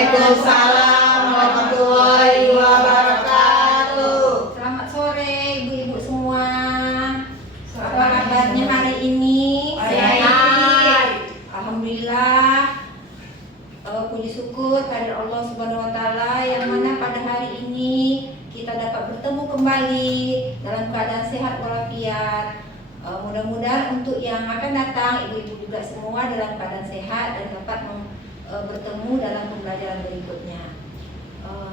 Waalaikumsalam warahmatullahi wabarakatuh. Selamat sore ibu-ibu semua. Apa kabarnya hari ini? Sehat. Alhamdulillah. Puji syukur pada Allah Subhanahu wa taala yang mana pada hari ini kita dapat bertemu kembali dalam keadaan sehat walafiat. Mudah-mudahan untuk yang akan datang ibu-ibu juga semua dalam keadaan sehat dan dapat bertemu dalam pembelajaran berikutnya.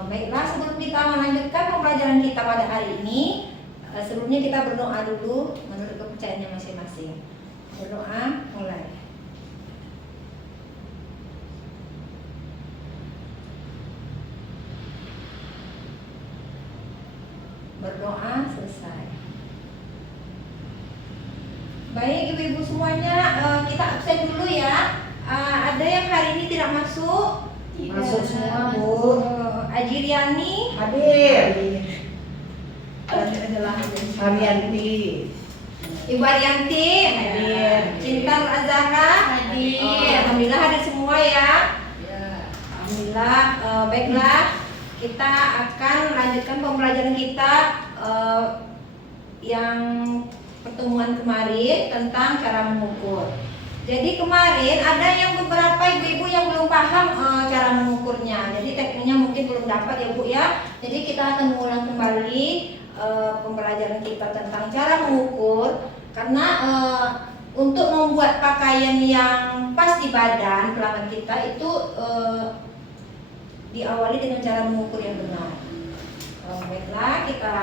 Baiklah, sebelum kita melanjutkan pembelajaran kita pada hari ini, sebelumnya kita berdoa dulu menurut kepercayaannya masing-masing. Berdoa, mulai. Berdoa, selesai. Baik ibu-ibu semuanya, kita absen dulu ya. Ada yang hari ini tidak masuk? Masuk semua, Bu. Ajiriani Hadir. adalah Haryanti. Ibu Arianti Hadir. Cinta Nur Azhara Hadir. Alhamdulillah hadir semua ya. Alhamdulillah. Baiklah, kita akan lanjutkan pembelajaran kita yang pertemuan kemarin tentang cara mengukur. Jadi kemarin ada yang beberapa ibu-ibu yang belum paham cara mengukurnya. Jadi tekniknya mungkin belum dapat ya Bu ya. Jadi kita akan mengulang kembali pembelajaran kita tentang cara mengukur. Karena untuk membuat pakaian yang pas di badan pelanggan kita itu diawali dengan cara mengukur yang benar. Baiklah, kita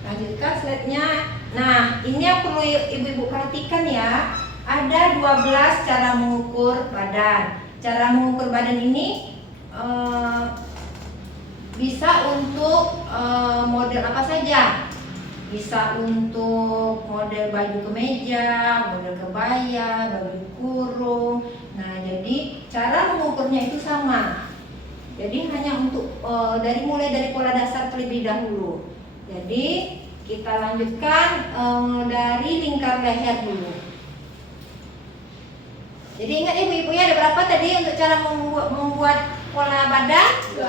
lanjutkan slide-nya. Nah, ini yang perlu ibu-ibu perhatikan ya. Ada 12 cara mengukur badan. Cara mengukur badan ini bisa untuk model apa saja. Bisa untuk model baju kemeja, model kebaya, baju kurung. Nah, jadi cara mengukurnya itu sama. Jadi hanya untuk mulai dari pola dasar terlebih dahulu. Jadi kita lanjutkan dari lingkar leher dulu. Jadi ingat ibu-ibu ya, ada berapa tadi untuk cara membuat pola badan? 12.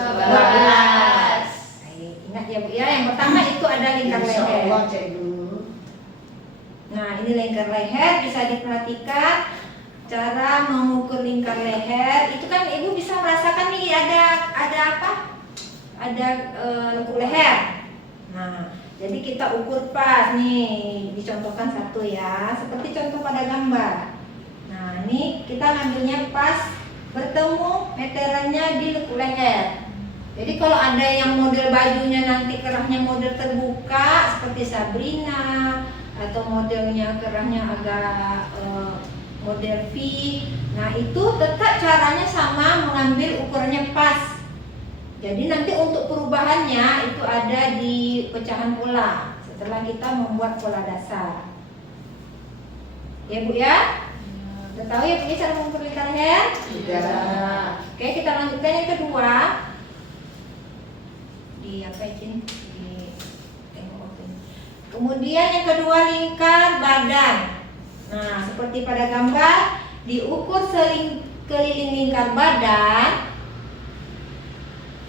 Baik, ingat ya Bu ya. Yang pertama itu ada lingkar leher. Insyaallah cek dulu. Nah, ini lingkar leher, bisa diperhatikan cara mengukur lingkar leher. Itu kan ibu bisa merasakan nih ada apa? Ada lekuk leher. Nah, jadi kita ukur pas nih, dicontohkan satu ya, seperti contoh pada gambar. Nah, ini kita ngambilnya pas bertemu meterannya di lekuk leher. Jadi kalau ada yang model bajunya nanti kerahnya model terbuka seperti Sabrina, atau modelnya kerahnya agak model V, nah itu tetap caranya sama, mengambil ukurannya pas. Jadi nanti untuk perubahannya itu ada di pecahan pola setelah kita membuat pola dasar. Ya Bu ya? Udah tahu ya Bu cara mengukur lingkar leher? Tidak. Oke, kita lanjutkan yang kedua. Di apa ini? Di tengok ini. Kemudian yang kedua lingkar badan. Nah, seperti pada gambar, diukur keliling lingkar badan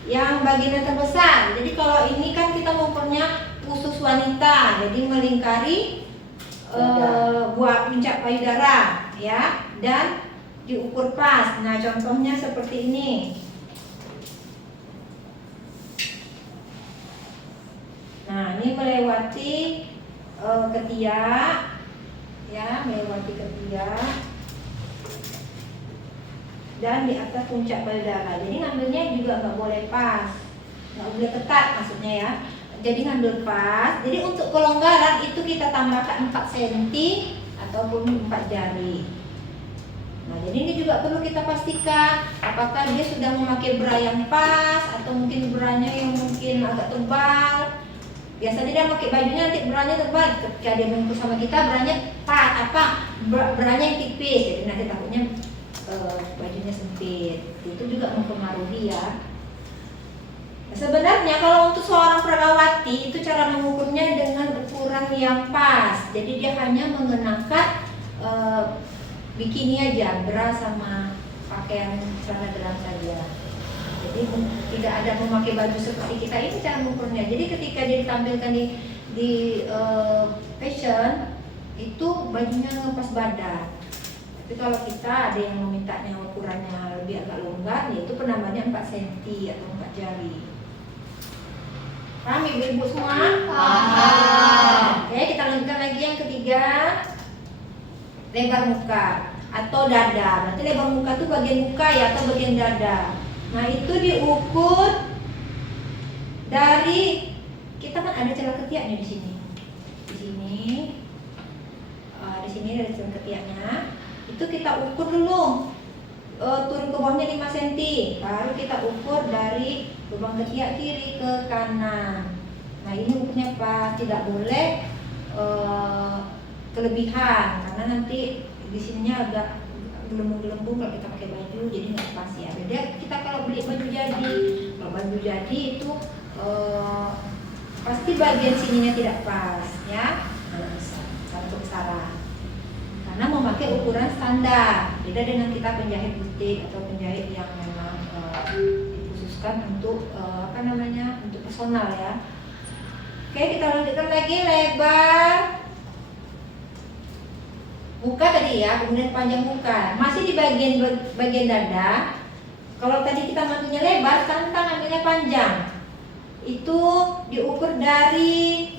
yang bagian terbesar. Jadi kalau ini kan kita mengukurnya khusus wanita, jadi melingkari buat puncak payudara ya, dan diukur pas. Nah, contohnya seperti ini. Nah, ini melewati ketiak ya, melewati ketiak dan di atas puncak payudara. Jadi ngambilnya juga nggak boleh pas, nggak boleh ketat maksudnya ya. Jadi ngambil pas. Jadi untuk kelonggaran itu kita tambahkan 4 cm ataupun 4 jari. Nah, jadi ini juga perlu kita pastikan apakah dia sudah memakai bra yang pas atau mungkin branya yang mungkin agak tebal. Biasanya dia pakai bajunya nanti branya tebal, ketika dia bungkus sama kita branya pas branya yang tipis. Jadi nanti takutnya bajunya sempit, itu juga mempengaruhi ya. Sebenarnya kalau untuk seorang peragawati itu cara mengukurnya dengan ukuran yang pas. Jadi dia hanya mengenakan bikini aja, bra sama pakaian celana dalam saja. Jadi tidak ada memakai baju seperti kita ini cara mengukurnya. Jadi ketika dia ditampilkan di fashion itu bajunya ngepas badan. Tapi kalau kita ada yang memintanya ukurannya lebih agak longgar, yaitu penambahannya 4 cm atau 4 jari. Paham ibu-ibu semua? Paham. Oke, kita lanjutkan lagi yang ketiga, lebar muka atau dada. Berarti lebar muka itu bagian muka ya atau bagian dada. Nah itu diukur dari, kita kan ada celah ketiaknya di sini. Di sini ada celah ketiaknya. Itu kita ukur dulu, turun ke bawahnya 5 cm. Baru kita ukur dari lubang ketiak kiri ke kanan. Nah ini ukurnya pas, tidak boleh kelebihan karena nanti di sininya agak gelembung-gelembung kalau kita pakai baju, jadi nggak pas ya. Beda kita kalau beli baju jadi, kalau baju jadi itu pasti bagian sininya tidak pas ya, satu besaran. Karena memakai ukuran standar, beda dengan kita penjahit butik atau penjahit yang memang dikhususkan untuk untuk personal ya. Oke, kita lanjutkan lagi lebar muka tadi ya, kemudian panjang muka. Masih di bagian dada. Kalau tadi kita matunya lebar, sekarang kita ambilnya panjang. Itu diukur dari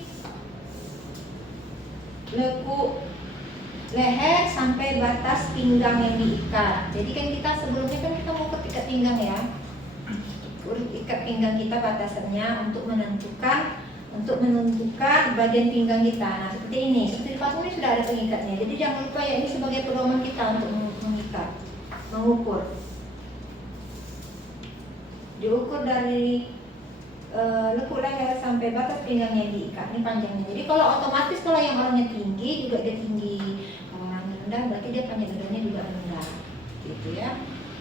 lekuk leher sampai batas pinggang yang diikat. Jadi kan kita sebelumnya kan kita mau ikat pinggang ya. Ikat pinggang kita batasannya untuk menentukan bagian pinggang kita. Nah seperti ini, seperti di patung ini sudah ada pengikatnya. Jadi jangan lupa ya, ini sebagai pedoman kita untuk mengikat, mengukur. Diukur dari lekuk leher sampai batas pinggang yang diikat. Ini panjangnya. Jadi kalau otomatis kalau yang orangnya tinggi juga dia tinggi. Kalau orangnya rendah berarti dia panjang dadanya juga rendah. Gitu ya.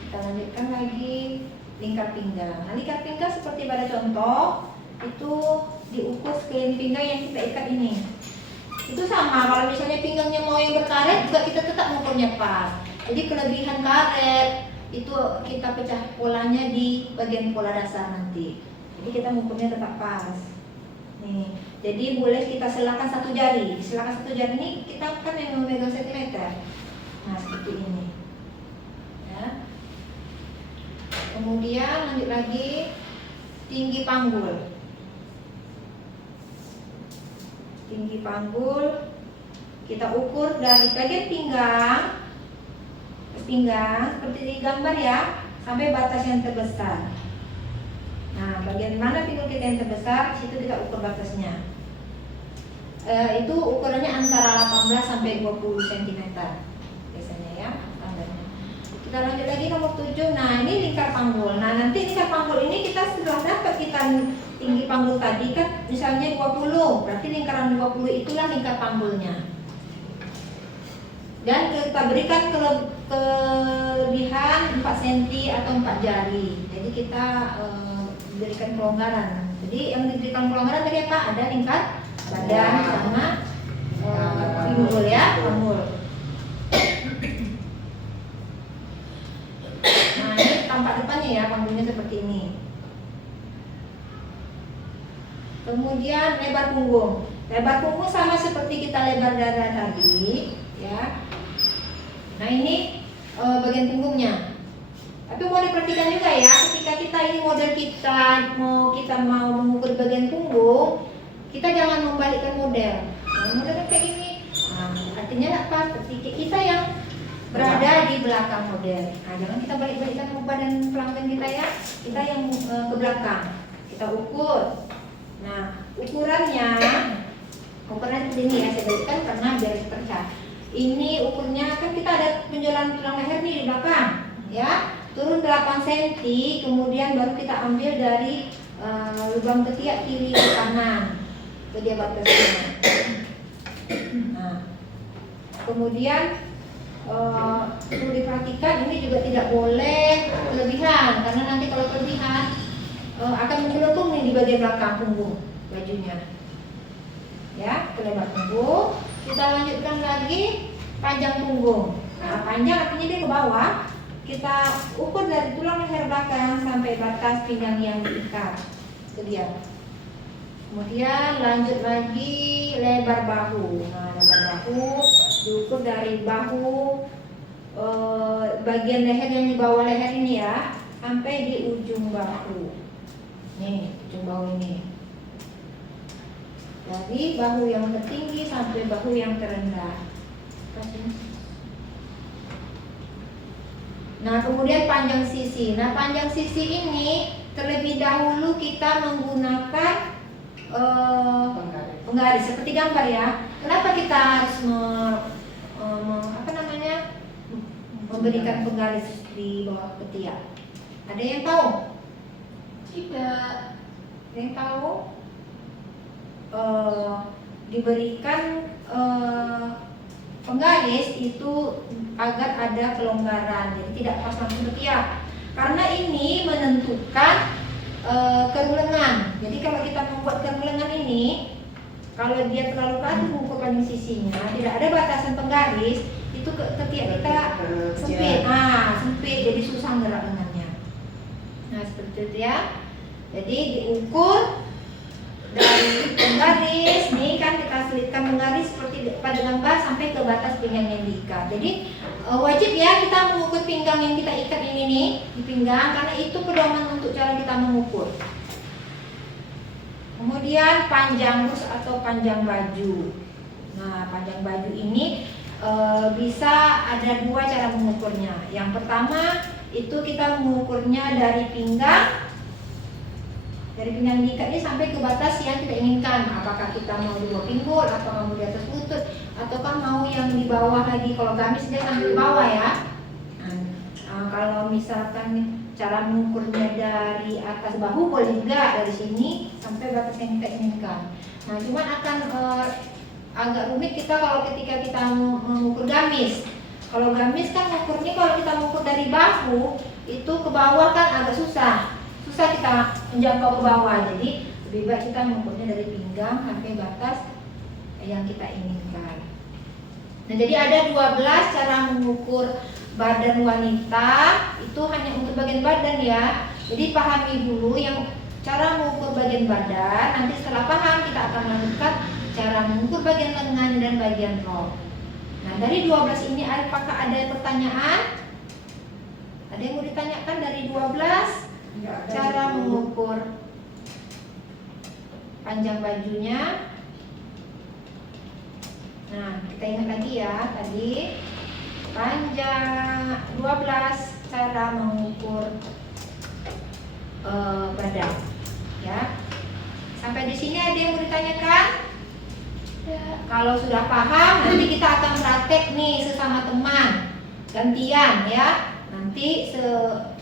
Kita lanjutkan lagi lingkar pinggang. Nah, lingkar pinggang seperti pada contoh itu diukur sekeliling pinggang yang kita ikat ini. Itu sama, kalau misalnya pinggangnya mau yang berkaret juga kita tetap mengukurnya pas. Jadi kelebihan karet itu kita pecah polanya di bagian pola dasar nanti. Jadi kita mengukurnya tetap pas. Nih, jadi boleh kita selakan 1 jari. Selakan 1 jari ini kita kan yang memegang sentimeter. Nah seperti ini. Ya. Kemudian lanjut lagi tinggi panggul. Tinggi panggul kita ukur dari bagian pinggang seperti di gambar ya, sampai batas yang terbesar. Nah bagian mana pinggul kita yang terbesar, situ kita ukur batasnya. Itu ukurannya antara 18 sampai 20 cm biasanya ya standarnya. Kita lanjut lagi nomor 7. Nah ini lingkar panggul. Nah nanti lingkar panggul ini kita setelah dapat kita tinggi panggul tadi kan misalnya 20, berarti lingkaran 20 itulah lingkar panggulnya. Dan kita berikan kelebihan 4 cm atau 4 jari. Jadi kita berikan kelonggaran. Jadi yang diberikan kelonggaran tadi apa? Ada lingkar badan sama pinggul ya, panggul. Nah ini tampak depannya ya, panggulnya seperti ini. Kemudian lebar punggung. Lebar punggung sama seperti kita lebar dada tadi, ya. Nah ini bagian punggungnya. Tapi mau diperhatikan juga ya, ketika kita ini model kita mau mengukur bagian punggung, kita jangan membalikkan model. Nah, modelnya kayak gini. Nah, artinya apa? Seperti kita yang berada di belakang model. Nah, jangan kita balik-balikkan badan pelanggan kita ya. Kita yang ke belakang. Kita ukur. Nah, ukurannya seperti ini ya, saya balikkan karena biar terlihat. Ini ukurnya kan kita ada penjualan tulang leher nih di belakang, ya. Turun 8 cm, kemudian baru kita ambil dari lubang ketiak kiri ke kanan. Itu dia batasnya. Nah, kemudian perlu diperhatikan ini juga tidak boleh kelebihan, karena nanti kalau kelebihan akan menggelembung nih di bagian belakang punggung bajunya. Ya, lebar punggung. Kita lanjutkan lagi panjang punggung. Nah, panjang artinya dia ke bawah. kita ukur dari tulang leher belakang sampai batas pinggang yang diikat. Itu dia. Kemudian lanjut lagi lebar bahu. Nah, lebar bahu diukur dari bahu bagian leher yang di bawah leher ini ya, sampai di ujung bahu. Nih, ujung bahu ini. Dari bahu yang tertinggi sampai bahu yang terendah. Nah, kemudian panjang sisi. Nah, panjang sisi ini terlebih dahulu kita menggunakan penggaris seperti gambar ya. Kenapa kita harus memberikan penggaris di bawah ketiak? Ada yang tahu? Tidak. Ada yang tahu? Diberikan penggaris itu agar ada kelonggaran, jadi tidak pas langsung ketiak. Karena ini menentukan keru lengan. Jadi kalau kita membuat keru lengan ini, kalau dia terlalu ke atas mengukur panjang sisinya, tidak ada batasan penggaris, itu ketiak kita sempit. Nah, sempit, jadi susah gerak lengannya. Nah, seperti itu ya. Jadi diukur dari penggaris, nih kan kita selipkan penggaris seperti pada gambar sampai ke batas pinggang yang diikat. Jadi wajib ya kita mengukur pinggang yang kita ikat ini nih di pinggang, karena itu pedoman untuk cara kita mengukur. Kemudian panjang rus atau panjang baju. Nah, panjang baju ini bisa ada dua cara mengukurnya. Yang pertama itu kita mengukurnya dari pinggang diikat ini sampai ke batas yang kita inginkan. Apakah kita mau di bawah pinggul, atau mau di atas lutut, atau kan mau yang di bawah lagi. Kalau gamis dia sampai di bawah ya. Kalau misalkan cara mengukurnya dari atas bahu boleh juga dari sini sampai batas yang kita inginkan. Nah, cuman akan agak rumit kita kalau ketika kita mengukur gamis. Kalau gamis kan mengukurnya, kalau kita mengukur dari bahu itu ke bawah kan agak susah kita menjangkau ke bawah. Jadi lebih baik kita mengukurnya dari pinggang sampai batas yang kita inginkan. Nah, jadi ada 12 cara mengukur badan wanita, itu hanya untuk bagian badan ya. Jadi pahami dulu yang cara mengukur bagian badan, nanti setelah paham kita akan melanjutkan cara mengukur bagian lengan dan bagian rok. Nah, dari 12 ini apakah ada pertanyaan? Ada yang mau ditanyakan dari 12? Cara mengukur panjang bajunya. Nah, kita ingat lagi ya, tadi panjang 12 cara mengukur badan ya. Sampai di sini ada yang mau ditanyakan? Ya. Kalau sudah paham, nanti kita akan praktek nih sesama teman, gantian ya. Nanti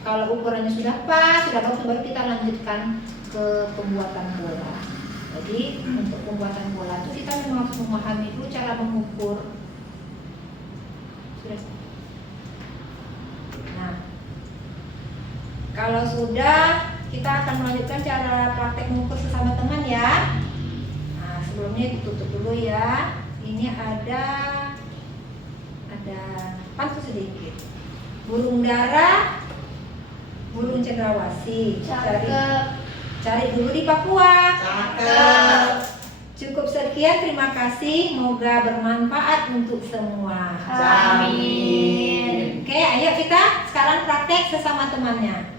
kalau ukurannya sudah pas, sudah bagus, baru kita lanjutkan ke pembuatan bola. Jadi untuk pembuatan bola itu kita memang harus memahami dulu cara mengukur. Sudah. Nah, kalau sudah, kita akan melanjutkan cara praktek mengukur sesama teman ya. Nah, sebelumnya ditutup dulu ya. Ini ada pantun sedikit. Burung dara, burung cendrawasih. Cari dulu di Papua. Cakep. Cukup sekian, terima kasih. Semoga bermanfaat untuk semua. Amin. Oke, ayo kita sekarang praktek sesama temannya.